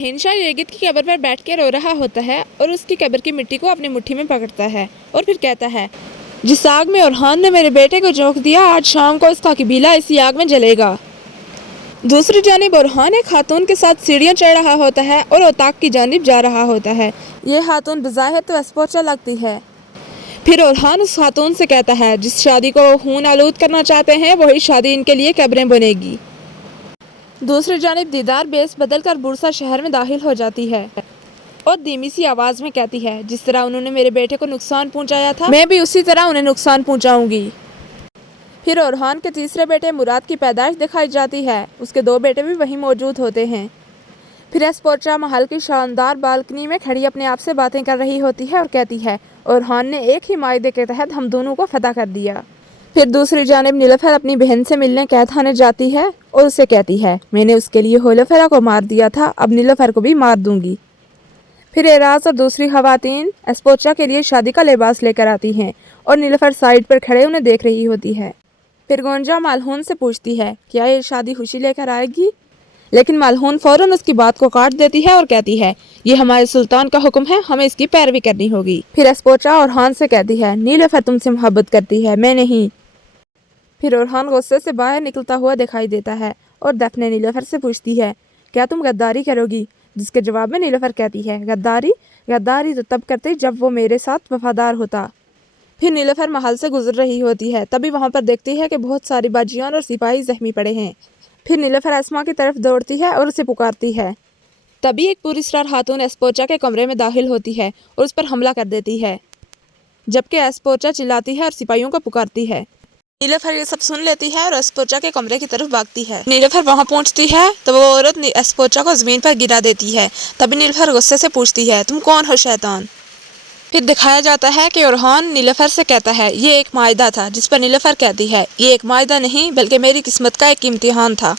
हिंसा यगित की कब्र पर बैठ के रो रहा होता है और उसकी कब्र की मिट्टी को अपनी मुट्ठी में पकड़ता है और फिर कहता है, जिस आग में ओरहान ने मेरे बेटे को झोंक दिया, आज शाम को उसका कबीला इसी आग में जलेगा। दूसरी जानिब ओरहान एक खातून के साथ सीढ़ियाँ चढ़ रहा होता है और ओताक की जानिब जा रहा होता है। ये खातून बज़ाहिर तो एस्पोचा लगती है। फिर ओरहान उस खातून से कहता है, जिस शादी को वो खून आलूद करना चाहते हैं वही शादी इनके लिए कब्रें बनेगी। दूसरी जानिब दीदार बेस बदल कर बुरसा शहर में दाखिल हो जाती है और धीमी सी आवाज़ में कहती है, जिस तरह उन्होंने मेरे बेटे को नुकसान पहुंचाया था, मैं भी उसी तरह उन्हें नुकसान पहुंचाऊंगी। फिर ओरहान के तीसरे बेटे मुराद की पैदाइश दिखाई जाती है। उसके 2 बेटे भी वहीं मौजूद होते हैं। फिर एस्पोचा महल की शानदार बालकनी में खड़ी अपने आप से बातें कर रही होती है और कहती है, ओरहान ने एक ही मायदे के तहत हम दोनों को फतह कर दिया। फिर दूसरी जानिब नीलुफर अपनी बहन से मिलने कैदखाने जाती है और उसे कहती है, मैंने उसके लिए होलोफेरा को मार दिया था, अब नीलुफर को भी मार दूंगी। फिर एराज और दूसरी खवातीन एस्पोचा के लिए शादी का लिबास लेकर आती हैं और नीलुफर साइड पर खड़े उन्हें देख रही होती है। फिर गोंजा मालहून से पूछती है, क्या ये शादी खुशी लेकर आएगी? लेकिन मालहून फौरन उसकी बात को काट देती है और कहती है, ये हमारे सुल्तान का हुक्म है, हमें इसकी पैरवी करनी होगी। फिर एस्पोचा ओरहान से कहती है, नीलुफर तुमसे मोहब्बत करती है, मैं नहीं। फिर ओरहान गुस्से से बाहर निकलता हुआ दिखाई देता है और दफने नीलुफर से पूछती है, क्या तुम गद्दारी करोगी? जिसके जवाब में नीलुफर कहती है, गद्दारी तो तब करते जब वो मेरे साथ वफादार होता। फिर नीलुफर महल से गुजर रही होती है, तभी वहाँ पर देखती है कि बहुत सारी बाजियान और सिपाही जख्मी पड़े हैं। फिर नीलुफर आसमां की तरफ दौड़ती है और उसे पुकारती है। तभी एक पुरस्कार खातून एस्पोचा के कमरे में दाखिल होती है और उस पर हमला कर देती है, जबकि एस्पोचा चिल्लाती है और सिपाहियों को पुकारती है। नीलुफर ये सब सुन लेती है और एस्पोचा के कमरे की तरफ भागती है। नीलुफर वहाँ पहुँचती है तो वो औरत एस्पोचा को ज़मीन पर गिरा देती है। तभी नीलुफर गुस्से से पूछती है, तुम कौन हो शैतान? फिर दिखाया जाता है कि ओरहान नीलुफर से कहता है, ये एक मायदा था, जिस पर नीलुफर कहती है, ये एक मायदा नहीं बल्कि मेरी किस्मत का एक इम्तिहान था।